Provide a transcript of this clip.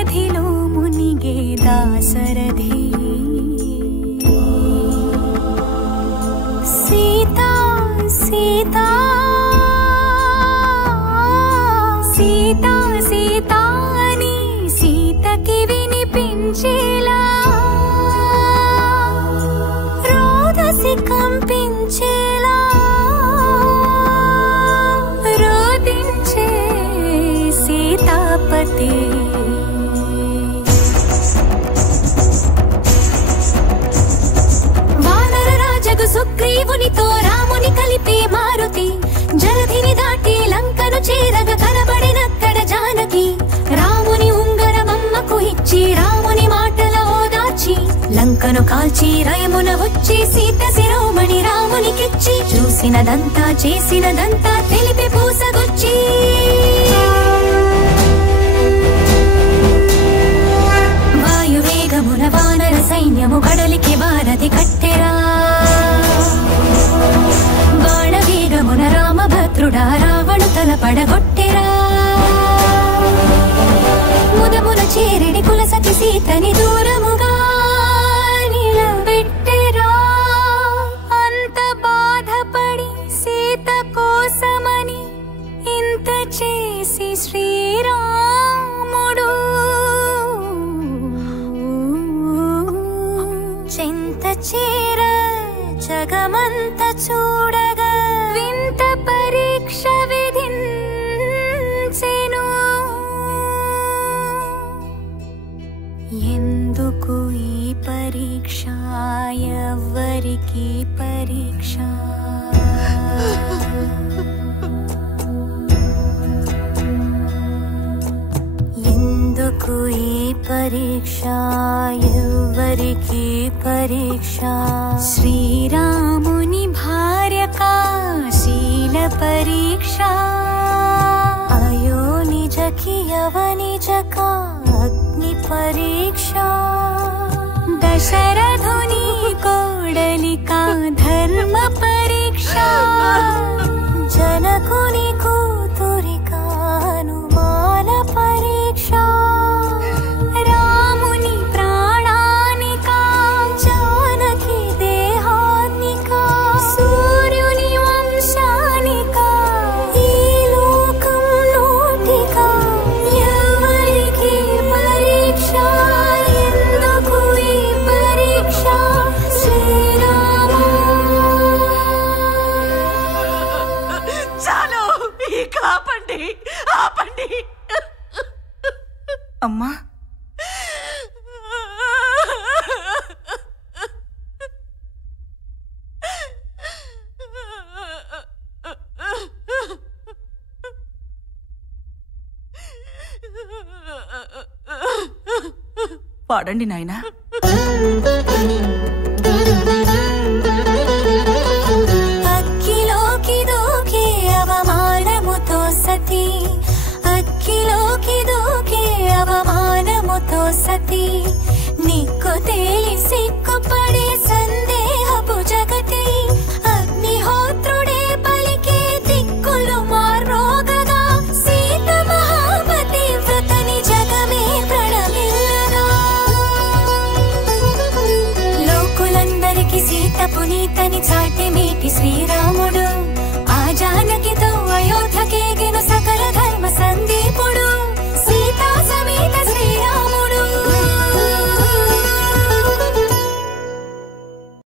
జలధిలో మునిగే దాసరథి సీతా సీతా సీతా సీతా అని సీతకి వినిపించేలా రోదసి కంపించేలా రోదించే సీతాపతి వానర రాజగు సుగ్రీవునితో రాముని కలిపి మారుతి జలధిని దాటి లంకను చేరగ కనబడినక్కడ జానకి రాముని ఉంగరమమ్మకు ఇచ్చి రాముని మాటలో ఓదార్చి లంకను కాల్చి రయమున వచ్చి సీత శిరోమణి రామునికిచ్చి చూసినదంతా చేసినదంతా తెలిపి పూసగొచ్చి వాయువేగమున వానర సైన్యము కడలికి వారధి కట్టెరా బాణవేగమున రామభద్రుడా రావణు తల పడగొట్టెరా ముదమున చేరిడి కులసతి సీతని దూరముగా నిలబెట్టెరా అంత బాధపడి సీత కోసమని ఇంత చేసి శ్రీరాముడు చింత చేర జగమంత చూడగా వింత పరీక్ష విధించెను ఎందుకు ఈ పరీక్ష ఎవ్వరికి పరీక్ష ఎందుకు ఈ పరీక్ష ఎవ్వరికి పరీక్ష శ్రీరాముని భార్యకా శీల పరీక్ష అయో నిజకి యవనిజకా అగ్ని పరీక్ష దశరథుని కోడలికా ధర్మ పరీక్ష జనకుని కూతురికా అనుమాన పరీక్ష రాముని ప్రాణానికా జానకి దేహానికా సూర్యుని వంశానికా ఈ లోకం నోటికా ఎవరికి పరీక్ష ఎందుకు ఈ పరీక్ష శ్రీరామ చాలు ఇక ఆపండి ఆపండి అమ్మా పాడండి నాయనా అక్కిలోకి దూకే అవమానముతో సతీ అక్కిలోకి దూకే అవమానముతో సతీ నిక్కు తేలి సిక్కుపడే సందేహపు జగతి అగ్నిహోత్రుడే పలికే దిక్కులు మారోగగా సీత మహాపతి వ్రతని జగమే ప్రణమిల్లగా లోకులందరికి సీత పునీతని చాటి మీటి శ్రీరాముడు